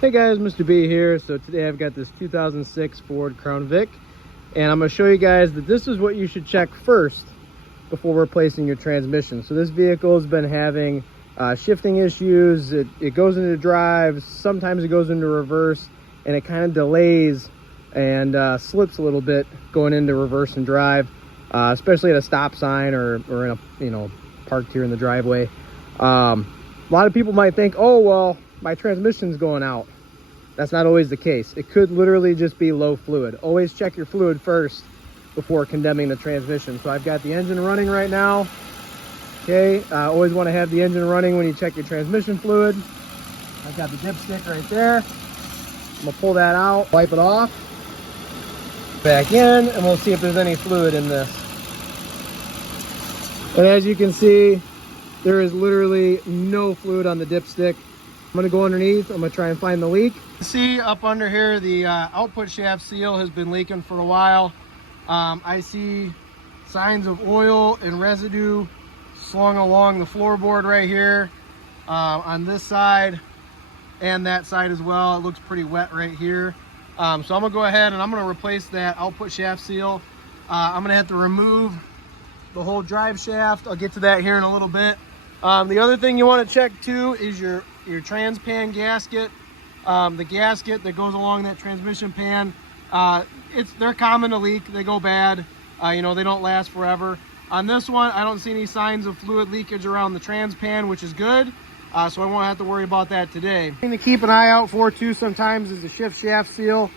Hey guys, Mr. B here. So today I've got this 2006 Ford Crown Vic, and I'm going to show you guys that this is what you should check first before replacing your transmission. So this vehicle has been having shifting issues. It goes into drive, sometimes it goes into reverse, and it kind of delays and slips a little bit going into reverse and drive, especially at a stop sign or in a parked here in the driveway. A lot of people might think, oh well, my transmission's going out. That's not always the case. It could literally just be low fluid. Always check your fluid first before condemning the transmission. So I've got the engine running right now. Okay, always want to have the engine running when you check your transmission fluid. I've got the dipstick right there. I'm gonna pull that out, wipe it off, back in, and we'll see if there's any fluid in this. And as you can see, there is literally no fluid on the dipstick. I'm gonna go underneath, I'm gonna try and find the leak. See up under here, the output shaft seal has been leaking for a while. I see signs of oil and residue slung along the floorboard right here, on this side and that side as well. It looks pretty wet right here. So I'm gonna go ahead and I'm gonna replace that output shaft seal. I'm gonna have to remove the whole drive shaft. I'll get to that here in a little bit. The other thing you want to check too is your trans pan gasket. The gasket that goes along that transmission pan, they're common to leak. They go bad. They don't last forever. On this one, I don't see any signs of fluid leakage around the trans pan, which is good. So I won't have to worry about that today. Thing to keep an eye out for too sometimes is the shift shaft seal.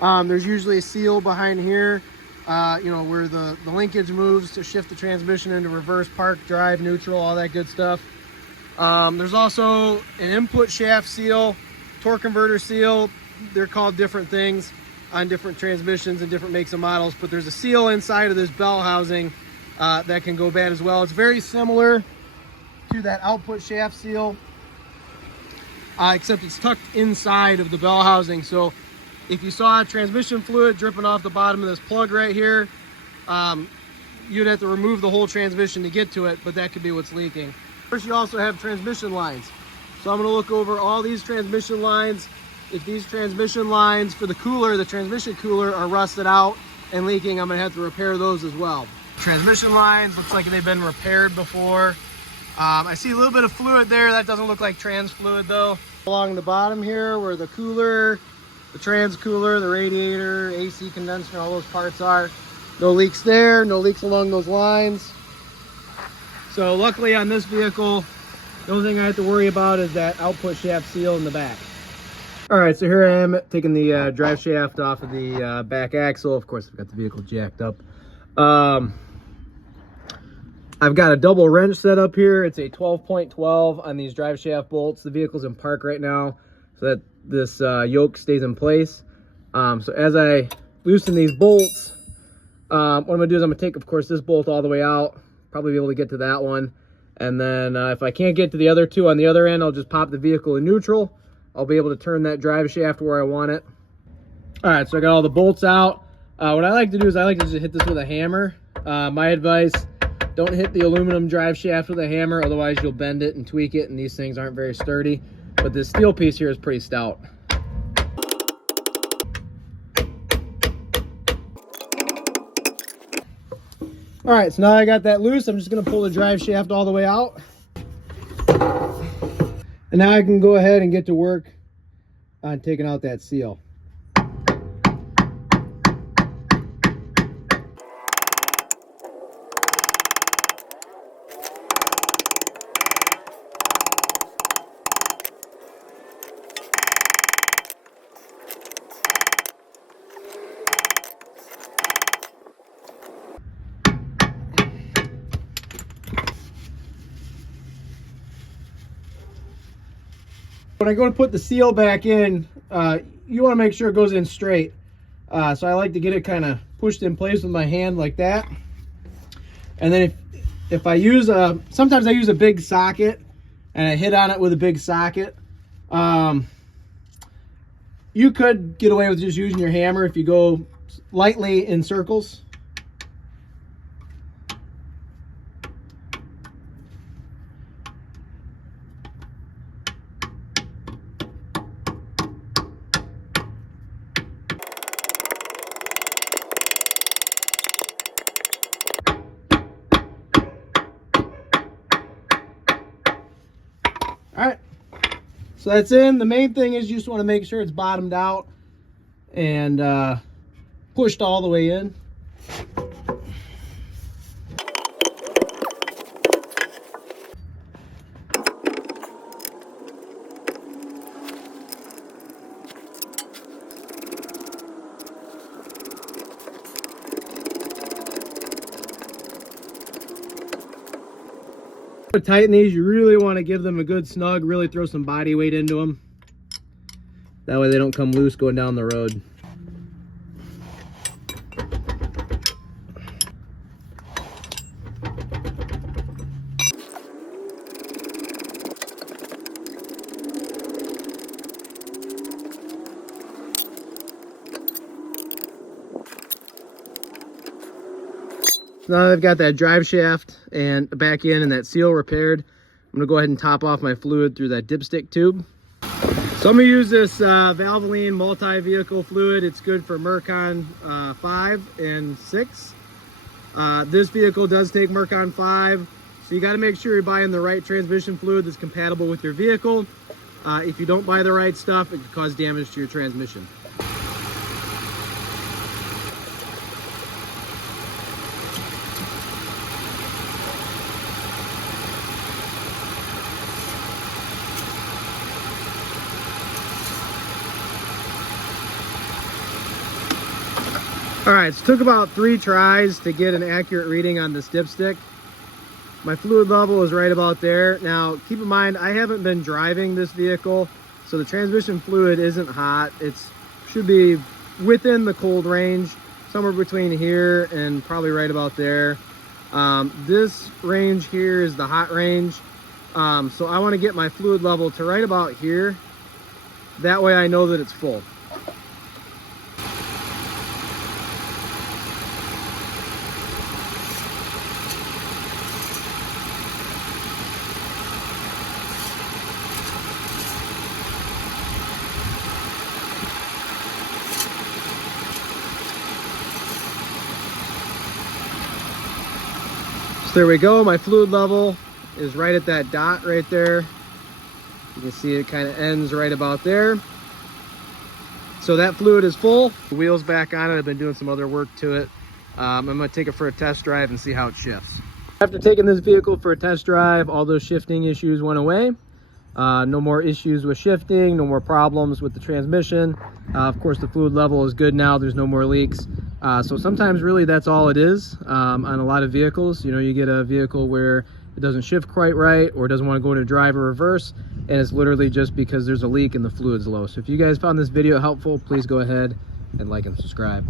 There's usually a seal behind here, where the linkage moves to shift the transmission into reverse, park, drive, neutral, all that good stuff. There's also an input shaft seal, torque converter seal. They're called different things on different transmissions and different makes and models, but there's a seal inside of this bell housing that can go bad as well. It's very similar to that output shaft seal, except it's tucked inside of the bell housing. So if you saw transmission fluid dripping off the bottom of this plug right here, you'd have to remove the whole transmission to get to it, but that could be what's leaking. First, you also have transmission lines. So I'm going to look over all these transmission lines. If these transmission lines for the transmission cooler are rusted out and leaking, I'm going to have to repair those as well. Transmission lines, looks like they've been repaired before. I see a little bit of fluid there. That doesn't look like trans fluid though. Along the bottom here where the cooler, the trans cooler, the radiator, AC condenser, all those parts are. No leaks there, no leaks along those lines. So luckily on this vehicle, the only thing I have to worry about is that output shaft seal in the back. All right, so here I am taking the drive shaft off of the back axle. Of course, I've got the vehicle jacked up. I've got a double wrench set up here. It's a 12.12 on these drive shaft bolts. The vehicle's in park right now, so that this yoke stays in place. So as I loosen these bolts, what I'm gonna do is I'm gonna take, of course, this bolt all the way out, probably be able to get to that one. And then if I can't get to the other two on the other end, I'll just pop the vehicle in neutral. I'll be able to turn that drive shaft where I want it. All right, so I got all the bolts out. What I like to do is I like to just hit this with a hammer. My advice, don't hit the aluminum drive shaft with a hammer, otherwise you'll bend it and tweak it, and these things aren't very sturdy. But this steel piece here is pretty stout. All right, so now I got that loose, I'm just gonna pull the drive shaft all the way out. And now I can go ahead and get to work on taking out that seal. When I go to put the seal back in, you want to make sure it goes in straight. So I like to get it kind of pushed in place with my hand like that. And then if I use sometimes I use a big socket and I hit on it with a big socket. You could get away with just using your hammer if you go lightly in circles. So that's in. The main thing is you just want to make sure it's bottomed out and pushed all the way in. To tighten these, you really want to give them a good snug, really throw some body weight into them. That way they don't come loose going down the road. Now that I've got that drive shaft and back in and that seal repaired, I'm going to go ahead and top off my fluid through that dipstick tube. So I'm going to use this Valvoline multi-vehicle fluid. It's good for Mercon 5 and 6. This vehicle does take Mercon 5, so you got to make sure you're buying the right transmission fluid that's compatible with your vehicle. If you don't buy the right stuff, it could cause damage to your transmission. All right, so it took about 3 tries to get an accurate reading on this dipstick. My fluid level is right about there. Now, keep in mind, I haven't been driving this vehicle, so the transmission fluid isn't hot. It should be within the cold range, somewhere between here and probably right about there. This range here is the hot range. So I want to get my fluid level to right about here. That way I know that it's full. So there we go, my fluid level is right at that dot right there. You can see it kind of ends right about there. So that fluid is full. The wheel's back on it. I've been doing some other work to it. I'm gonna take it for a test drive and see how it shifts. After taking this vehicle for a test drive, all those shifting issues went away. No more issues with shifting, no more problems with the transmission. Of course, the fluid level is good now. There's no more leaks. So sometimes really that's all it is. On a lot of vehicles, you know, you get a vehicle where it doesn't shift quite right or it doesn't want to go into drive or reverse, and it's literally just because there's a leak and the fluid's low. So if you guys found this video helpful, please go ahead and like and subscribe.